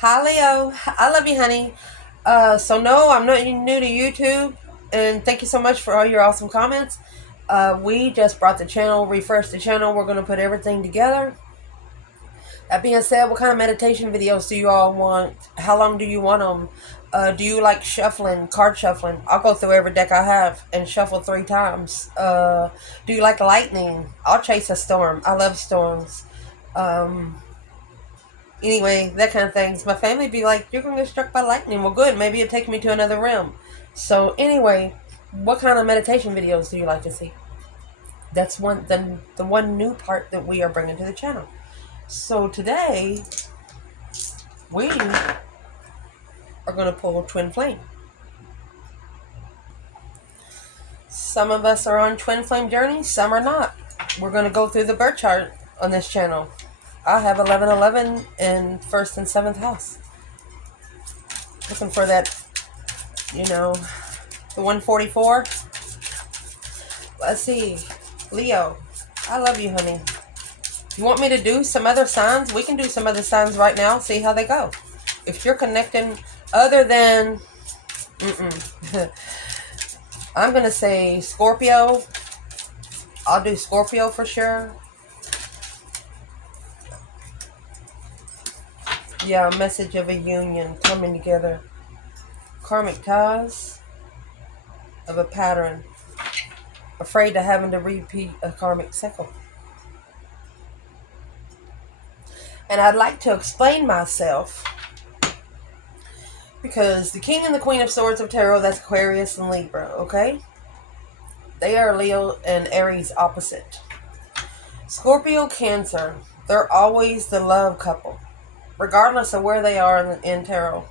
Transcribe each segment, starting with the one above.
Hi, Leo. I love you, honey. So no, I'm not new to YouTube, and thank you so much for all your awesome comments. We just brought the channel, refreshed the channel. We're gonna put everything together. That being said, what kind of meditation videos do you all want? How long do you want them? Do you like shuffling, card shuffling? I'll go through every deck I have and shuffle 3 times. Do you like lightning? I'll chase a storm. I love storms. Um, Anyway, that kind of things. My family be like, "You're gonna get struck by lightning." Well, good. Maybe it'll take me to another realm. So anyway, what kind of meditation videos do you like to see? That's the one new part that we are bringing to the channel. So today we are gonna pull twin flame. Some of us are on twin flame journeys. Some are not. We're gonna go through the birth chart on this channel. I have 1111 in first and seventh house. Looking for that, you know, the 144. Let's see. Leo, I love you, honey. You want me to do some other signs? We can do some other signs right now. See how they go. If you're connecting other than... I'm going to say Scorpio. I'll do Scorpio for sure. Yeah, a message of a union coming together. Karmic ties of a pattern. Afraid of having to repeat a karmic cycle. And I'd like to explain myself because the King and the Queen of Swords of Tarot, that's Aquarius and Libra, okay? They are Leo and Aries opposite. Scorpio, Cancer, they're always the love couple, regardless of where they are in tarot.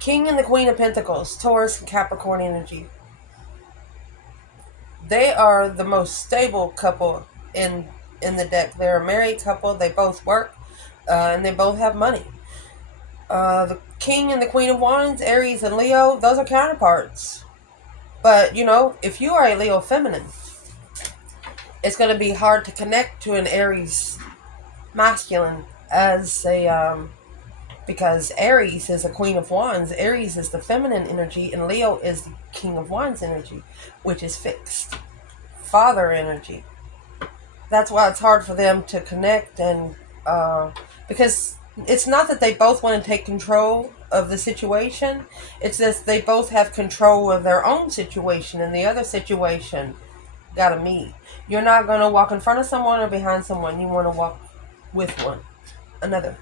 King and the Queen of Pentacles, Taurus and Capricorn energy. They are the most stable couple in the deck. They're a married couple. They both work, and they both have money. The King and the Queen of Wands, Aries and Leo, those are counterparts. But, you know, if you are a Leo feminine, it's going to be hard to connect to an Aries masculine as a... because Aries is a Queen of Wands. Aries is the feminine energy, and Leo is the King of Wands energy, which is fixed. Father energy. That's why it's hard for them to connect, and because it's not that they both want to take control of the situation. It's just they both have control of their own situation, and the other situation gotta meet. You're not gonna walk in front of someone or behind someone. You want to walk with one another.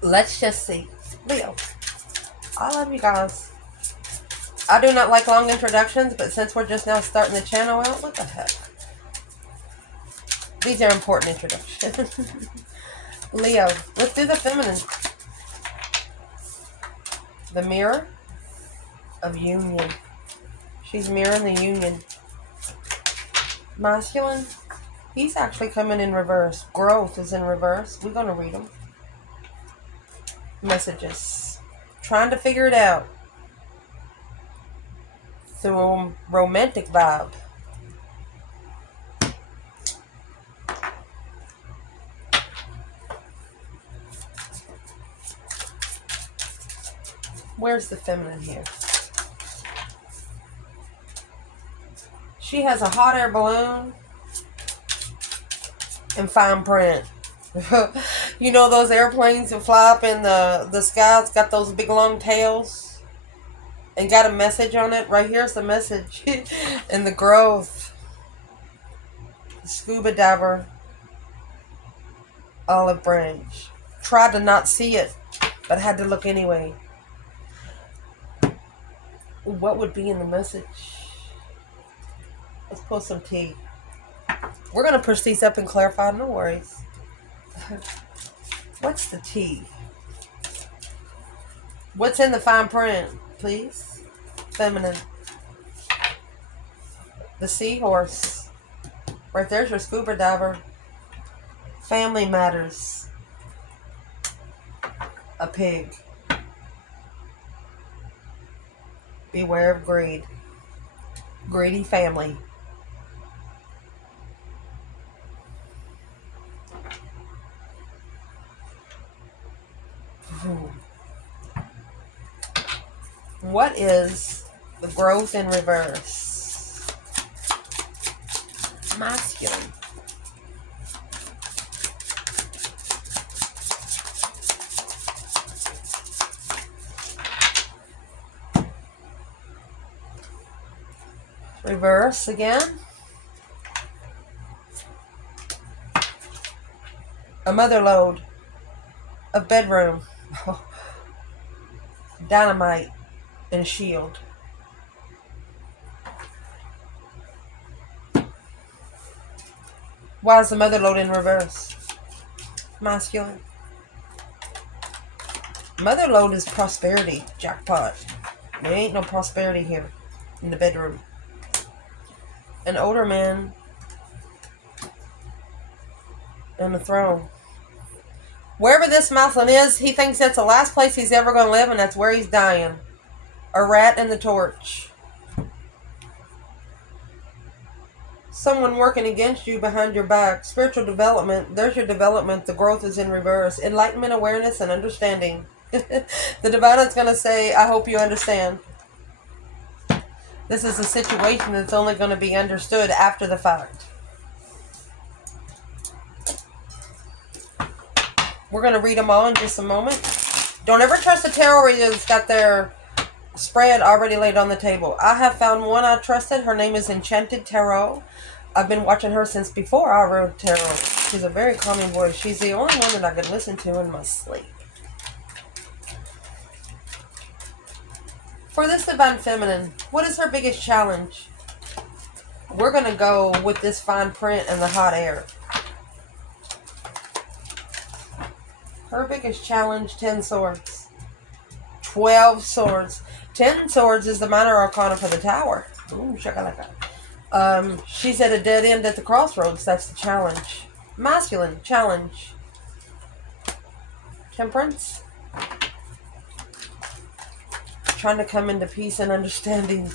Let's just see. Leo, I love you guys. I do not like long introductions, but since we're just now starting the channel out, what the heck? These are important introductions. Leo, let's do the feminine. The mirror of union. She's mirroring the union. Masculine, he's actually coming in reverse. Growth is in reverse. We're going to read them. Messages. Trying to figure it out. Through a romantic vibe. Where's the feminine here? She has a hot air balloon and fine print. You know those airplanes that fly up in the sky? It's got those big long tails and got a message on it. Right here's the message. And the growth. Scuba diver. Olive branch. Tried to not see it, but had to look anyway. What would be in the message? Let's pull some tea. We're going to push these up and clarify. No worries. What's the tea? What's in the fine print, please? Feminine. The seahorse. Right there's your scuba diver. Family matters. A pig. Beware of greed. Greedy family. What is the growth in reverse? Masculine. Reverse again. A mother lode of bedroom. Dynamite and shield. Why is the mother lode in reverse? Masculine. Mother lode is prosperity. Jackpot. There ain't no prosperity here in the bedroom. An older man on the throne. Wherever this masculine is, he thinks that's the last place he's ever going to live, and that's where he's dying. A rat in the torch. Someone working against you behind your back. Spiritual development. There's your development. The growth is in reverse. Enlightenment, awareness, and understanding. The divine is going to say, I hope you understand. This is a situation that's only going to be understood after the fact. We're going to read them all in just a moment. Don't ever trust a tarot reader that's got their spread already laid on the table. I have found one I trusted. Her name is Enchanted Tarot. I've been watching her since before I wrote tarot. She's a very calming voice. She's the only one that I could listen to in my sleep. For this divine feminine, what is her biggest challenge? We're going to go with this fine print and the hot air. Her biggest challenge, 10 swords. 12 swords. 10 swords is the minor arcana for the tower. Ooh, shakalaka. She's at a dead end at the crossroads. That's the challenge. Masculine, challenge. Temperance. Trying to come into peace and understanding.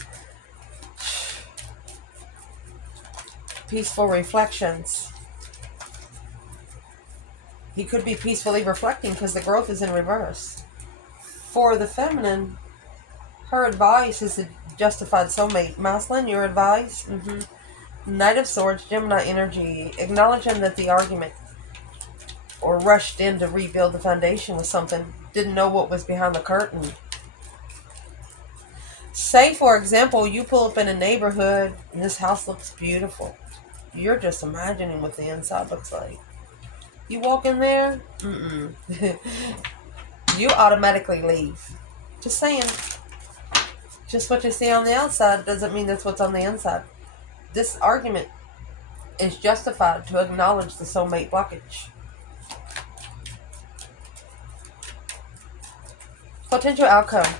Peaceful reflections. He could be peacefully reflecting because the growth is in reverse. For the feminine, her advice is a justified soulmate. Masculine, your advice? Knight of Swords, Gemini energy. Acknowledging that the argument or rushed in to rebuild the foundation with something. Didn't know what was behind the curtain. Say, for example, you pull up in a neighborhood and this house looks beautiful. You're just imagining what the inside looks like. You walk in there, you automatically leave. Just saying. Just what you see on the outside doesn't mean that's what's on the inside. This argument is justified to acknowledge the soulmate blockage. Potential outcome.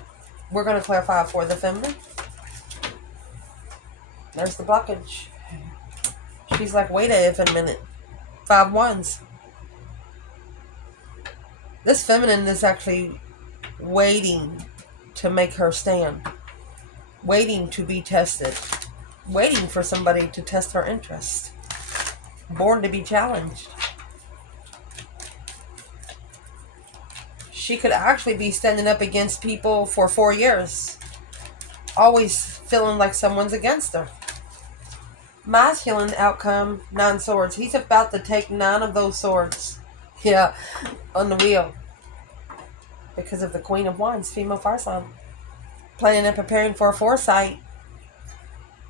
We're going to clarify for the feminine. There's the blockage. She's like, wait a minute. 5 wands. This feminine is actually waiting to make her stand. Waiting to be tested. Waiting for somebody to test her interest. Born to be challenged. She could actually be standing up against people for 4 years. Always feeling like someone's against her. Masculine outcome, 9 swords. He's about to take 9 of those swords. Yeah, on the wheel. Because of the Queen of Wands, female fire sign. Planning and preparing for a foresight.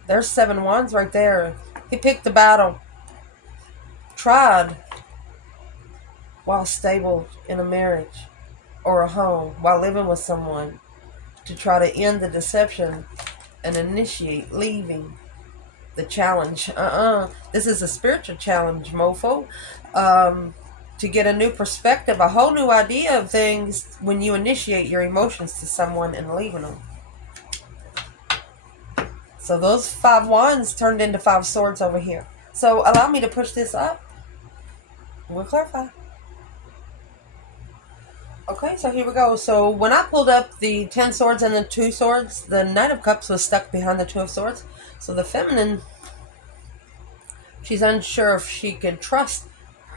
There's 7 wands right there. He picked the battle. Tried. While stable in a marriage. Or a home. While living with someone. To try to end the deception. And initiate leaving. The challenge. This is a spiritual challenge, mofo. To get a new perspective, a whole new idea of things when you initiate your emotions to someone and leaving them. So those 5 wands turned into 5 swords over here. So allow me to push this up. We'll clarify. Okay, so here we go. So when I pulled up the 10 swords and the 2 swords, the Knight of Cups was stuck behind the 2 of Swords. So the feminine, she's unsure if she could trust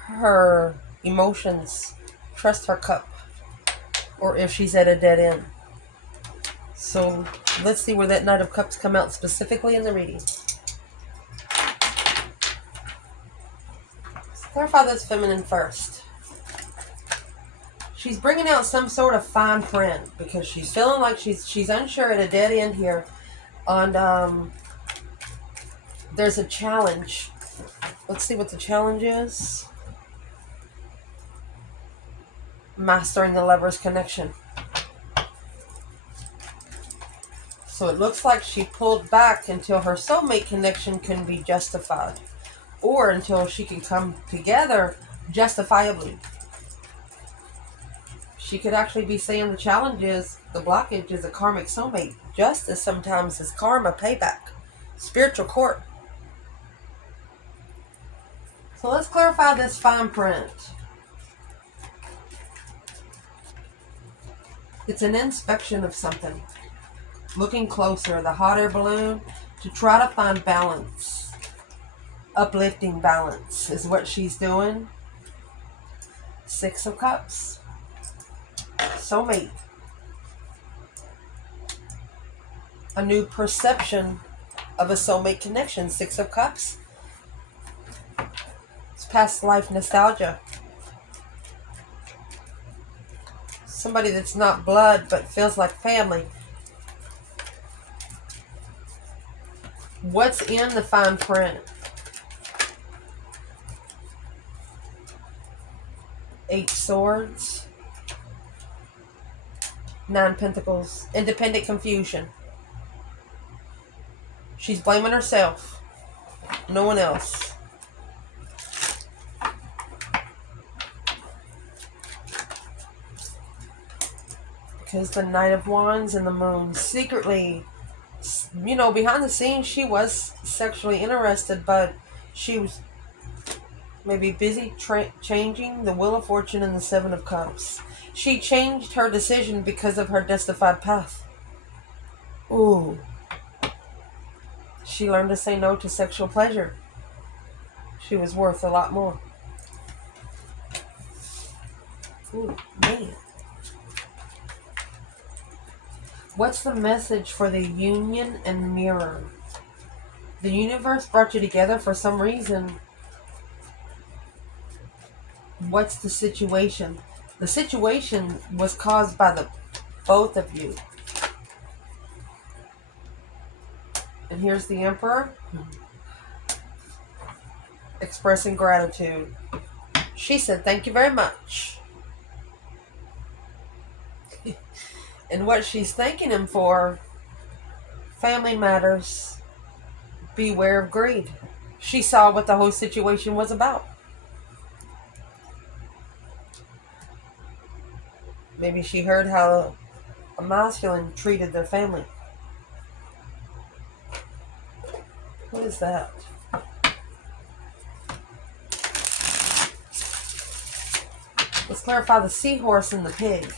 her emotions, trust her cup. or if she's at a dead end. So let's see where that Knight of Cups come out specifically in the reading. Let's clarify this feminine first. She's bringing out some sort of fine print because she's feeling like she's unsure at a dead end here. And there's a challenge. Let's see what the challenge is. Mastering the lover's connection. So it looks like she pulled back until her soulmate connection can be justified, or until she can come together justifiably. She could actually be saying the challenge is, the blockage is a karmic soulmate. Justice sometimes is karma, payback, spiritual court. So let's clarify this fine print. It's an inspection of something. Looking closer, the hot air balloon, to try to find balance. Uplifting balance is what she's doing. 6 of Cups. Soulmate. A new perception of a soulmate connection. 6 of Cups. It's past life nostalgia. Somebody that's not blood but feels like family. What's in the fine print? 8 Swords. 9 Pentacles. Independent confusion. She's blaming herself. No one else. Because the Knight of Wands and the Moon. Secretly, you know, behind the scenes, she was sexually interested, but she was maybe busy changing the Wheel of Fortune and the 7 of Cups. She changed her decision because of her justified path. Ooh. She learned to say no to sexual pleasure. She was worth a lot more. Ooh, man. What's the message for the union and mirror? The universe brought you together for some reason. What's the situation? The situation was caused by the both of you. And here's the Emperor. Expressing gratitude. She said, thank you very much. And what she's thanking him for, family matters, beware of greed. She saw what the whole situation was about. Maybe she heard how a masculine treated their family. What is that? Let's clarify the seahorse and the pig.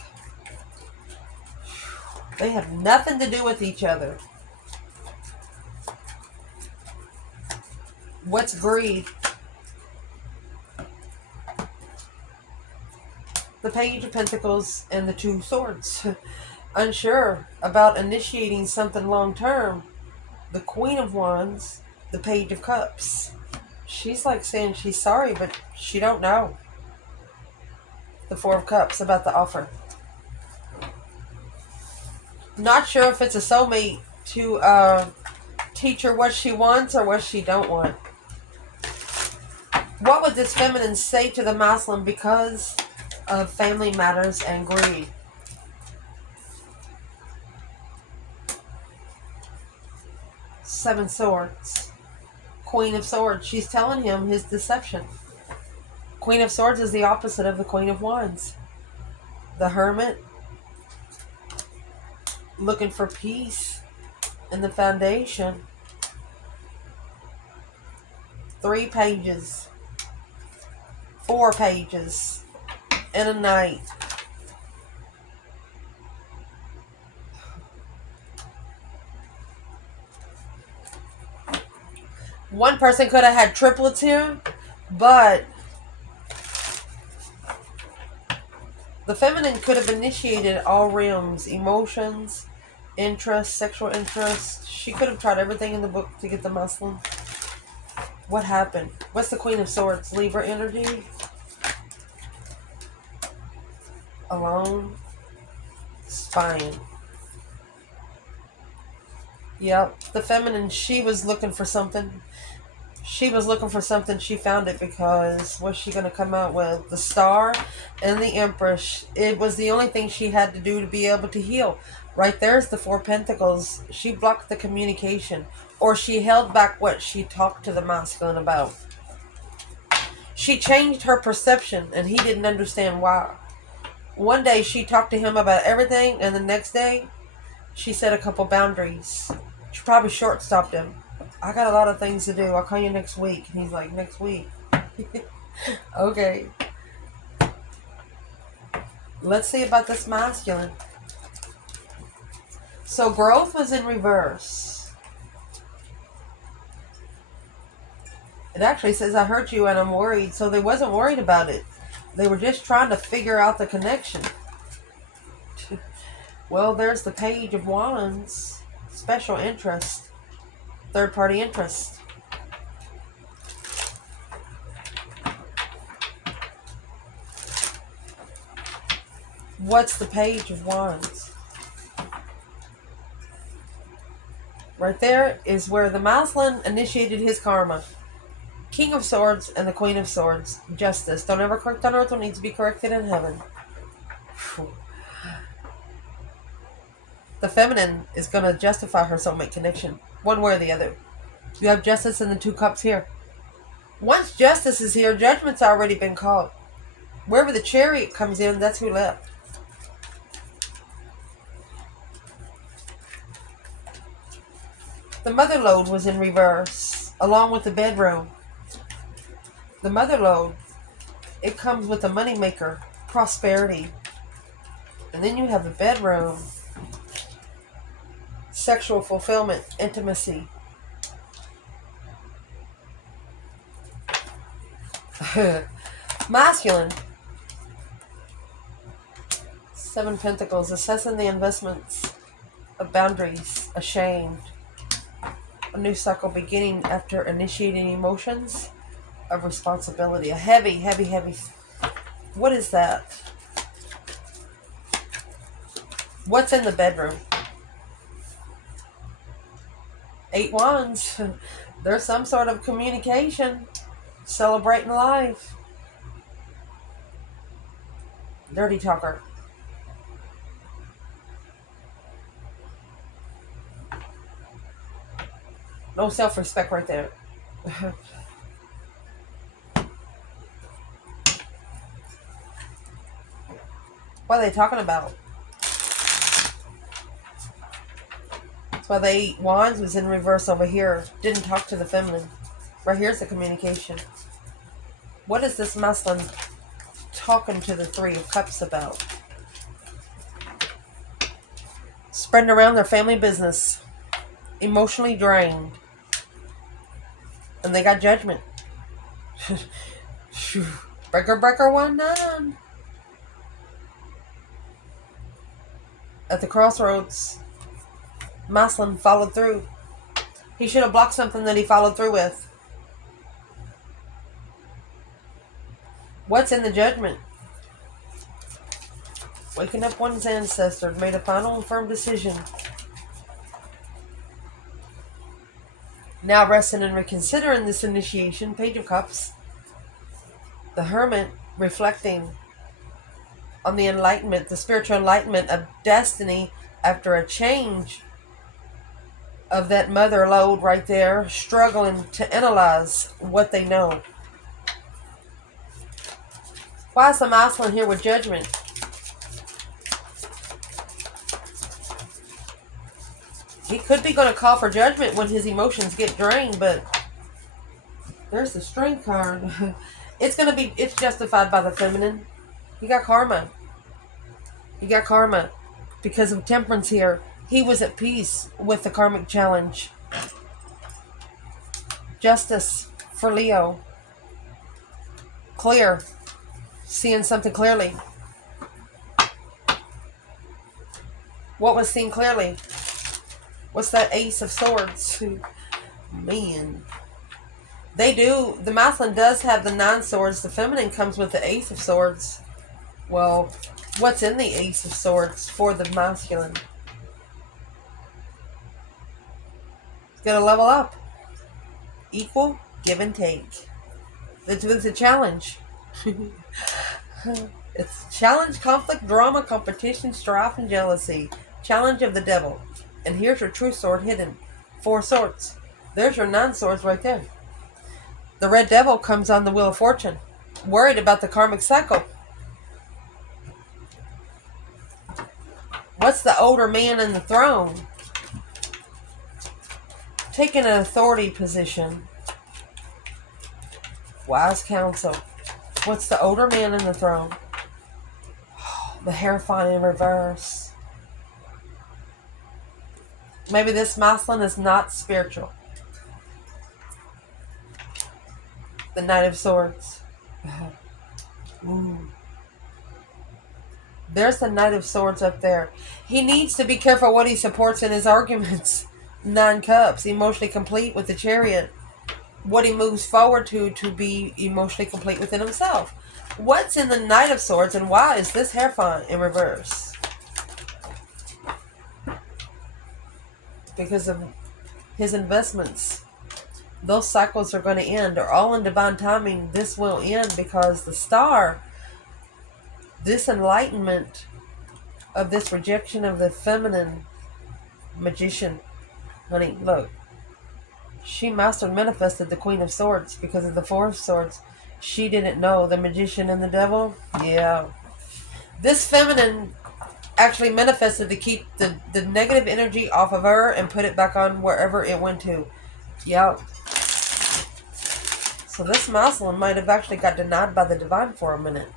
They have nothing to do with each other. What's greed? The Page of Pentacles and the 2 Swords. Unsure about initiating something long term. The Queen of Wands, the Page of Cups. She's like saying she's sorry, but she don't know. The 4 of Cups about the offer. Not sure if it's a soulmate to teach her what she wants or what she don't want. What would this feminine say to the masculine because of family matters and greed? Seven Swords. Queen of Swords. She's telling him his deception. Queen of Swords is the opposite of the Queen of Wands. The Hermit. Looking for peace in the foundation. 3 pages. 4 pages. And a Knight. One person could have had triplets here, but The feminine could have initiated all realms, emotions, interest, sexual interest. She could have tried everything in the book to get the masculine. What happened? What's the Queen of Swords? Libra energy? Alone? Spying. Yep. The feminine, she was looking for something. She was looking for something. She found it because what's she going to come out with? The Star and the Empress. It was the only thing she had to do to be able to heal. Right there's the Four Pentacles. She blocked the communication. Or she held back what she talked to the masculine about. She changed her perception and he didn't understand why. One day she talked to him about everything and the next day she set a couple boundaries. She probably short-stopped him. I got a lot of things to do. I'll call you next week. And he's like, next week? Okay. Let's see about this masculine. So growth was in reverse. It actually says, I hurt you and I'm worried. So they wasn't worried about it. They were just trying to figure out the connection. Well, there's the Page of Wands. Special interest. Third-party interest. What's the Page of Wands? Right there is where the masculine initiated his karma. King of Swords and the Queen of Swords. Justice. Don't ever correct on earth what needs to be corrected in heaven. The feminine is going to justify her soulmate connection. One way or the other. You have justice in the Two Cups here. Once justice is here, judgment's already been called. Wherever the chariot comes in, that's who left. The mother lode was in reverse, along with the bedroom. The mother lode, it comes with a moneymaker, prosperity. And then you have the bedroom, sexual fulfillment, intimacy. Masculine. Seven Pentacles, assessing the investments of boundaries, ashamed. A new cycle beginning after initiating emotions of responsibility. A heavy, heavy, heavy. What is that? What's in the bedroom? 8 Wands. There's some sort of communication. Celebrating life. Dirty talker. No self-respect right there. What are they talking about? That's why the 8 Wands was in reverse over here. Didn't talk to the feminine. Right here's the communication. What is this masculine talking to the 3 of Cups about? Spreading around their family business. Emotionally drained. And they got judgment. Breaker, breaker, 1-9. At the crossroads, masculine followed through. He should have blocked something that he followed through with. What's in the judgment? Waking up one's ancestor, made a final and firm decision. Now resting and reconsidering this initiation. Page of Cups. The Hermit reflecting on the enlightenment, the spiritual enlightenment of destiny after a change of that mother lode right there, struggling to analyze what they know. Why is the masculine here with judgment? He could be going to call for judgment when his emotions get drained, but there's the Strength card. It's justified by the feminine. He got karma. He got karma because of Temperance here. He was at peace with the karmic challenge. Justice for Leo. Clear. Seeing something clearly. What was seen clearly? What's that Ace of Swords? Man. They do. The masculine does have the 9 swords. The feminine comes with the Ace of Swords. Well, what's in the Ace of Swords for the masculine? It's going to level up. Equal, give and take. It's a challenge. It's challenge, conflict, drama, competition, strife, and jealousy. Challenge of the devil. And here's your true sword hidden. 4 swords. There's your 9 swords right there. The red devil comes on the Wheel of Fortune. Worried about the karmic cycle. What's the older man in the throne? Taking an authority position. Wise counsel. What's the older man in the throne? The Hierophant in reverse. Maybe this masculine is not spiritual. The Knight of Swords. Ooh. There's the Knight of Swords up there. He needs to be careful what he supports in his arguments. 9 Cups, emotionally complete with the Chariot. What he moves forward to be emotionally complete within himself. What's in the Knight of Swords, and why is this Hierophant in reverse? Because of his investments. Those cycles are going to end. They're all in divine timing. This will end because the star, this enlightenment of this rejection of the feminine magician. Honey, look. She mastered manifested the Queen of Swords because of the 4 of Swords. She didn't know the magician and the devil. Yeah. This feminine actually manifested to keep the negative energy off of her and put it back on wherever it went to. Yep. So this masculine might have actually got denied by the divine for a minute.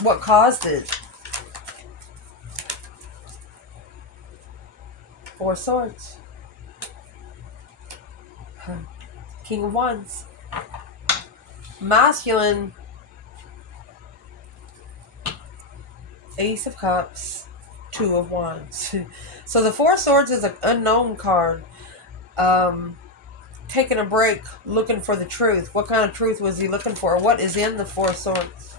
What caused it? 4 swords. King of Wands. Masculine. Ace of Cups. 2 of Wands. So the 4 swords is an unknown card. Taking a break, looking for the truth. What kind of truth was he looking for? What is in the 4 swords?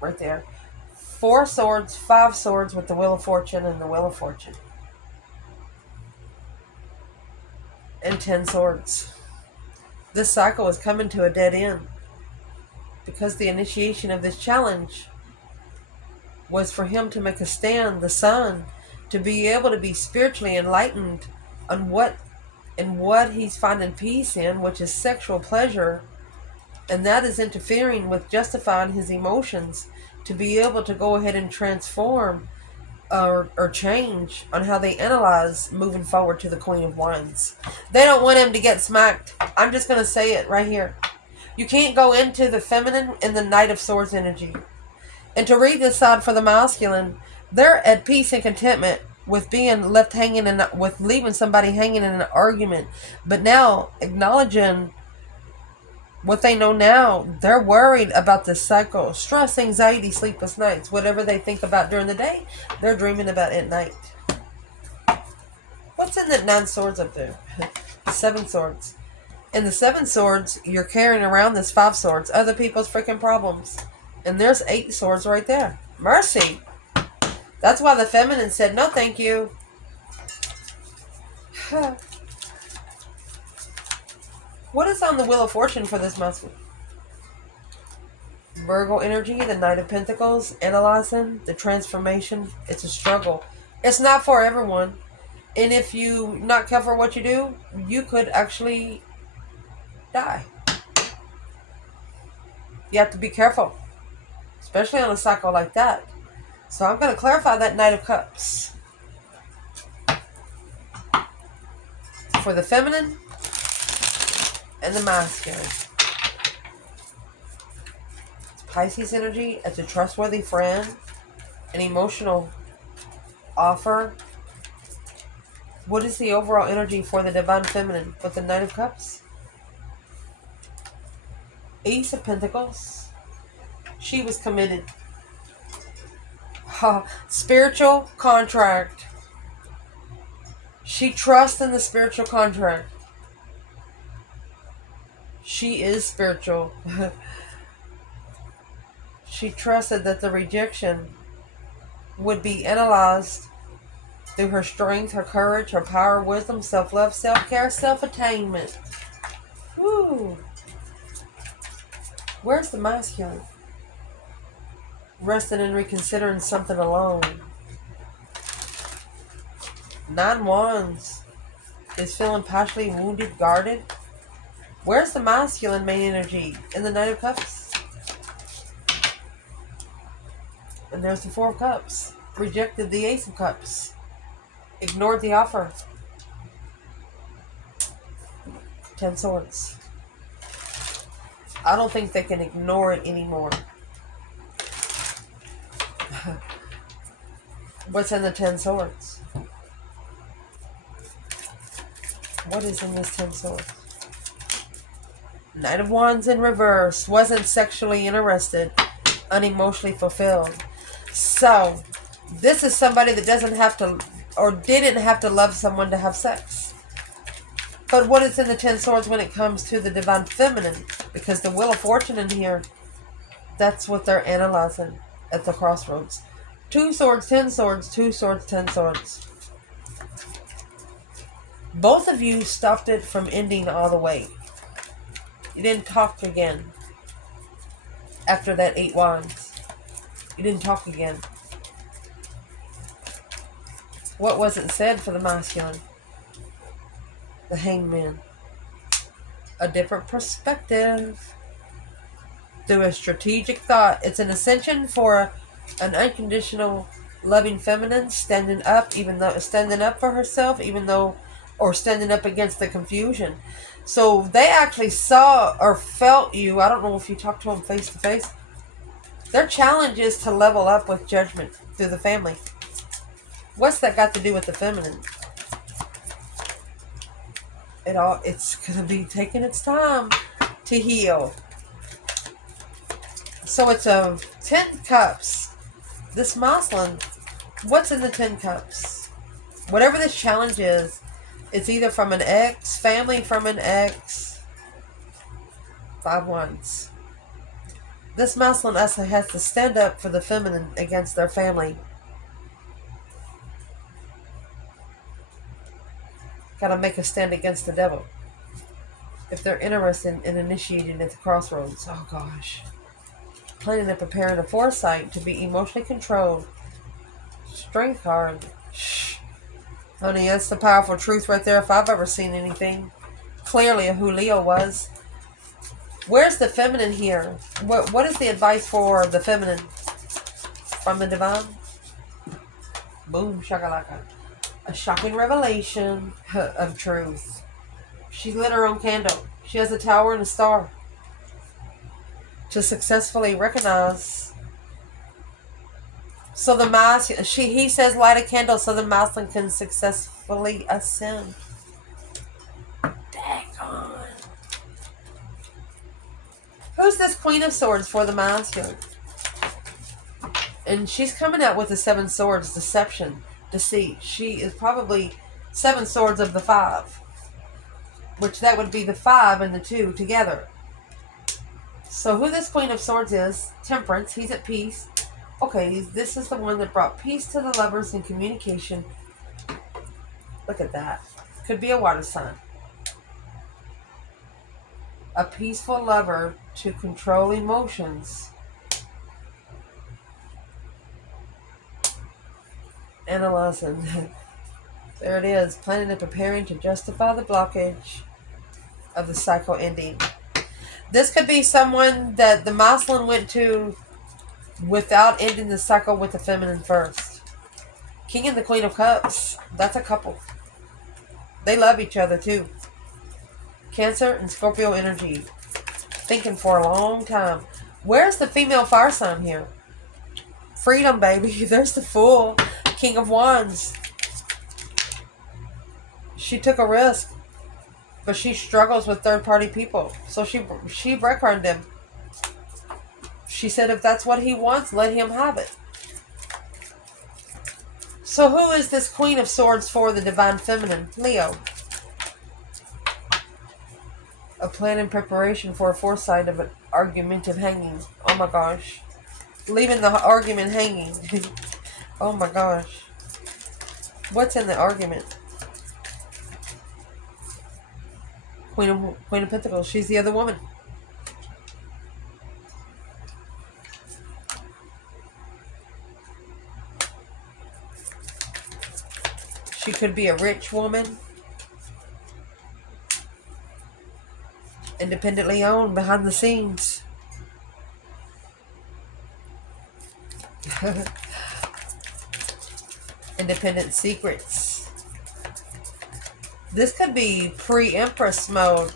Right there. 4 swords, 5 swords with the Wheel of Fortune and the Wheel of Fortune. And 10 swords. This cycle is coming to a dead end. Because the initiation of this challenge was for him to make a stand, the sun, to be able to be spiritually enlightened on what he's finding peace in, which is sexual pleasure, and that is interfering with justifying his emotions, to be able to go ahead and transform or change on how they analyze moving forward to the Queen of Wands. They don't want him to get smacked. I'm just going to say it right here. You can't go into the feminine and the Knight of Swords energy. And to read this side for the masculine, they're at peace and contentment with being left hanging with leaving somebody hanging in an argument. But now, acknowledging what they know now, they're worried about this cycle. Stress, anxiety, sleepless nights. Whatever they think about during the day, they're dreaming about at night. What's in that 9 swords up there? 7 swords. In the 7 swords, you're carrying around this 5 swords. Other people's freaking problems. And there's 8 swords right there. Mercy. That's why the feminine said, no thank you. What is on the Wheel of Fortune for this masculine? Virgo energy, the Knight of Pentacles, analyzing, the transformation. It's a struggle. It's not for everyone. And if you not careful what you do, you could actually die. You have to be careful. Especially on a cycle like that. So I'm going to clarify that Knight of Cups. For the feminine and the masculine. It's Pisces energy. It's a trustworthy friend. An emotional offer. What is the overall energy for the divine feminine with the Knight of Cups? Ace of Pentacles. She was committed. Spiritual contract. She trusts in the spiritual contract. She is spiritual. She trusted that the rejection would be analyzed through her strength, her courage, her power, wisdom, self-love, self-care, self-attainment. Woo! Where's the masculine? Resting and reconsidering something alone. 9 Wands is feeling partially wounded, guarded. Where's the masculine main energy? In the Knight of Cups. And there's the 4 of Cups. Rejected the Ace of Cups. Ignored the offer. 10 Swords. I don't think they can ignore it anymore. What's in the 10 Swords? What is in this 10 Swords? Knight of Wands in reverse. Wasn't sexually interested. Unemotionally fulfilled. So, this is somebody that doesn't have to, or didn't have to love someone to have sex. But what is in the 10 Swords when it comes to the Divine Feminine? Because the Wheel of Fortune in here, that's what they're analyzing at the crossroads. 2 Swords, 10 Swords, 2 Swords, 10 Swords. Both of you stopped it from ending all the way. You didn't talk again. After that 8 Wands. You didn't talk again. What wasn't said for the masculine? The Hangman. A different perspective. Through a strategic thought. It's an ascension for an unconditional loving feminine standing up, even though standing up for herself, even though, or standing up against the confusion. So they actually saw or felt you. I don't know if you talked to them face to face. Their challenge is to level up with judgment through the family. What's that got to do with the feminine? It's gonna be taking its time to heal. So it's a 10 Cups. This masculine, what's in the 10 Cups? Whatever this challenge is, it's either from an ex, family from an ex. 5 Wands. This masculine also has to stand up for the feminine against their family. Gotta make a stand against the devil. If they're interested in initiating at the crossroads. Oh gosh. Planning and preparing a foresight to be emotionally controlled. Strength card. Shh. Honey, that's the powerful truth right there if I've ever seen anything. Clearly who Leo was. Where's the feminine here? What is the advice for the feminine? From the divine? Boom, shakalaka. A shocking revelation of truth. She lit her own candle. She has a tower and a star. To successfully recognize. So the masculine, he says light a candle so the masculine can successfully ascend. Daggone. Who's this Queen of Swords for the masculine? And she's coming out with the 7 Swords, deception, deceit. She is probably 7 Swords of the 5. Which that would be the 5 and the 2 together. So who this Queen of Swords is, Temperance, he's at peace. Okay, this is the one that brought peace to the lovers and communication. Look at that. Could be a water sign. A peaceful lover to control emotions. Analyzing. There it is. Planning and preparing to justify the blockage of the cycle ending. This could be someone that the masculine went to without ending the cycle with the feminine first. King and the Queen of Cups. That's a couple. They love each other too. Cancer and Scorpio energy. Thinking for a long time. Where's the female fire sign here? Freedom, baby. There's the Fool. King of Wands. She took a risk. But she struggles with third-party people. So she breadcrumbed him. She said if that's what he wants, let him have it. So who is this Queen of Swords for the Divine Feminine? Leo. A plan and preparation for a foresight of an argumentative hanging. Oh my gosh. Leaving the argument hanging. Oh my gosh. What's in the argument? Queen of Pentacles. She's the other woman. She could be a rich woman. Independently owned, behind the scenes. Independent secrets. This could be pre-Empress mode.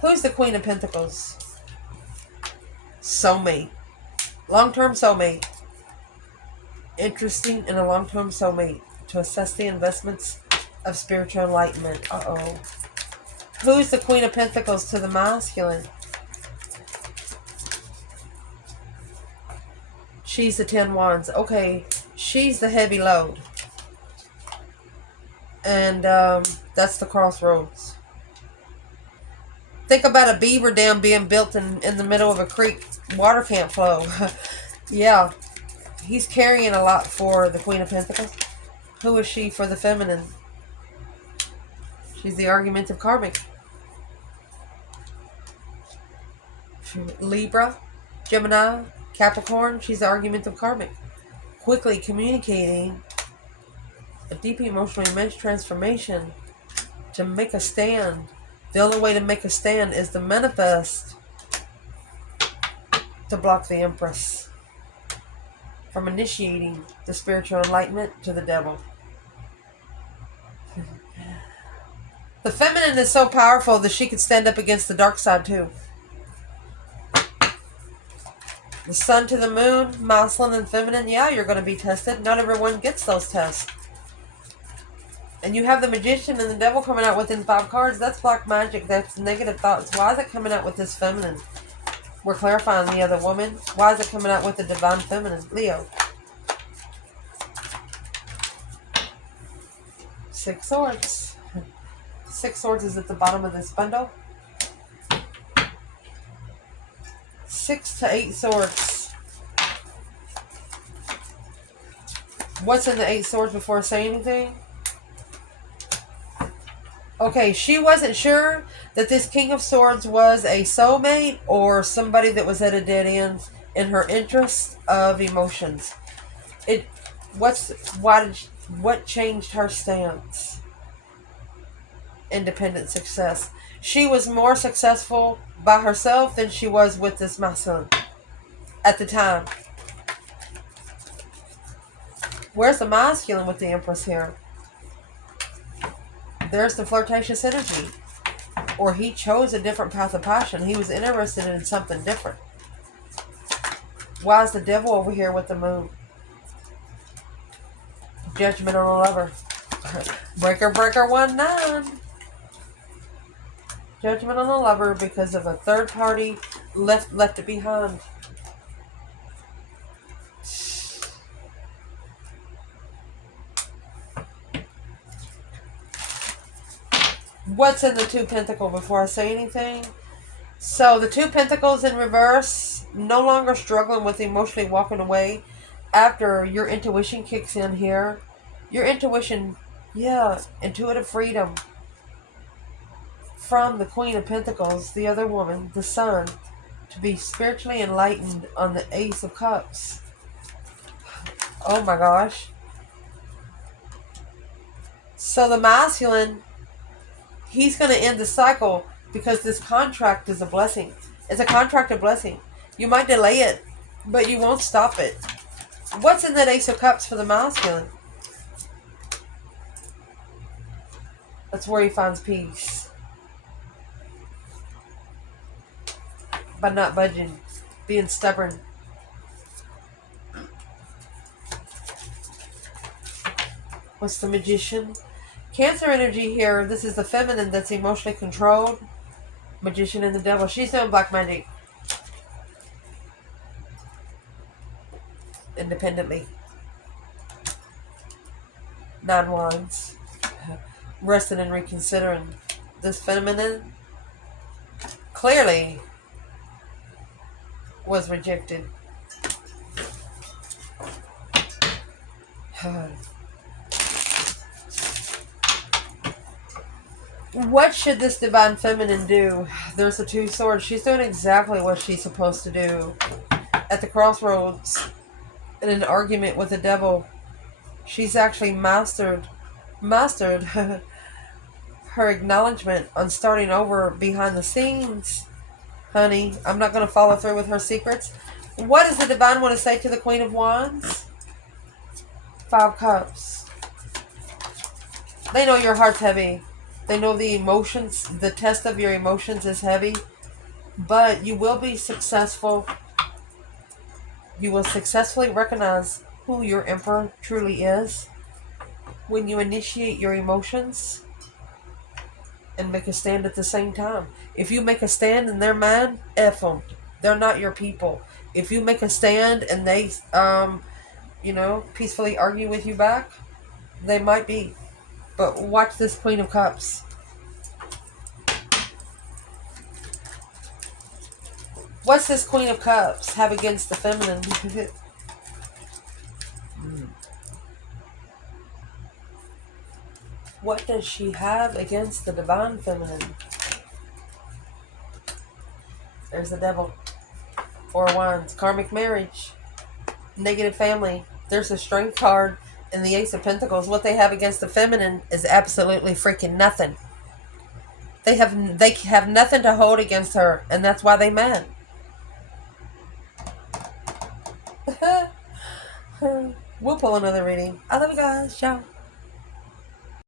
Who's the Queen of Pentacles? Soulmate. Long-term soulmate. Interesting in a long-term soulmate. To assess the investments of spiritual enlightenment. Uh-oh. Who's the Queen of Pentacles to the masculine? She's the 10 Wands. Okay, she's the heavy load. And that's the crossroads. Think about a beaver dam being built in the middle of a creek. Water can't flow. Yeah, he's carrying a lot for the Queen of Pentacles. Who is she for the feminine? She's the argumentative karmic. Libra, Gemini, Capricorn. She's the argumentative karmic. Quickly communicating a deep emotional immense transformation to make a stand. The only way to make a stand is to manifest to block the Empress from initiating the spiritual enlightenment to the devil. The feminine is so powerful that she could stand up against the dark side too. The sun to the moon, masculine and feminine, yeah, you're going to be tested. Not everyone gets those tests. And you have the magician and the devil coming out within 5 cards. That's black magic. That's negative thoughts. Why is it coming out with this feminine? We're clarifying the other woman. Why is it coming out with the divine feminine? Leo. 6 swords. 6 swords is at the bottom of this bundle. 6 to 8 swords. What's in the 8 swords before I say anything? Okay, she wasn't sure that this King of Swords was a soulmate or somebody that was at a dead end in her interest of emotions. What changed her stance? Independent success. She was more successful by herself than she was with this masculine at the time. Where's the masculine with the Empress here? There's the flirtatious energy. Or he chose a different path of passion. He was interested in something different. Why is the devil over here with the moon? Judgment on a lover. Breaker, breaker, 1-9. Judgment on a lover because of a third party left it behind. What's in the 2 Pentacles before I say anything? So the 2 Pentacles in reverse, no longer struggling with emotionally walking away after your intuition kicks in here. Your intuition, yeah, intuitive freedom from the Queen of Pentacles, the other woman, the Sun, to be spiritually enlightened on the Ace of Cups. Oh my gosh. So the masculine, he's going to end the cycle because this contract is a blessing. It's a contract of blessing. You might delay it, but you won't stop it. What's in that Ace of Cups for the masculine? That's where he finds peace. By not budging, being stubborn. What's the Magician? Cancer energy here. This is the feminine that's emotionally controlled. Magician and the devil. She's doing black magic. Independently. Nine Wands. Resting and reconsidering. This feminine clearly was rejected. What should this divine feminine do? There's the Two Swords. She's doing exactly what she's supposed to do. At the crossroads, in an argument with the devil, she's actually mastered her acknowledgement on starting over behind the scenes. Honey, I'm not going to follow through with her secrets. What does the divine want to say to the Queen of Wands? Five Cups. They know your heart's heavy. They know the emotions, the test of your emotions is heavy. But you will be successful. You will successfully recognize who your emperor truly is when you initiate your emotions and make a stand at the same time. If you make a stand and they're mad, F them. They're not your people. If you make a stand and they, peacefully argue with you back, they might be. But watch this Queen of Cups. What's this Queen of Cups have against the feminine? What does she have against the divine feminine? There's the devil. Four of Wands. Karmic marriage. Negative family. There's a strength card and the Ace of Pentacles. What they have against the feminine is absolutely freaking nothing. They have nothing to hold against her, and that's why they mad. We'll pull another reading. I love you guys. Ciao.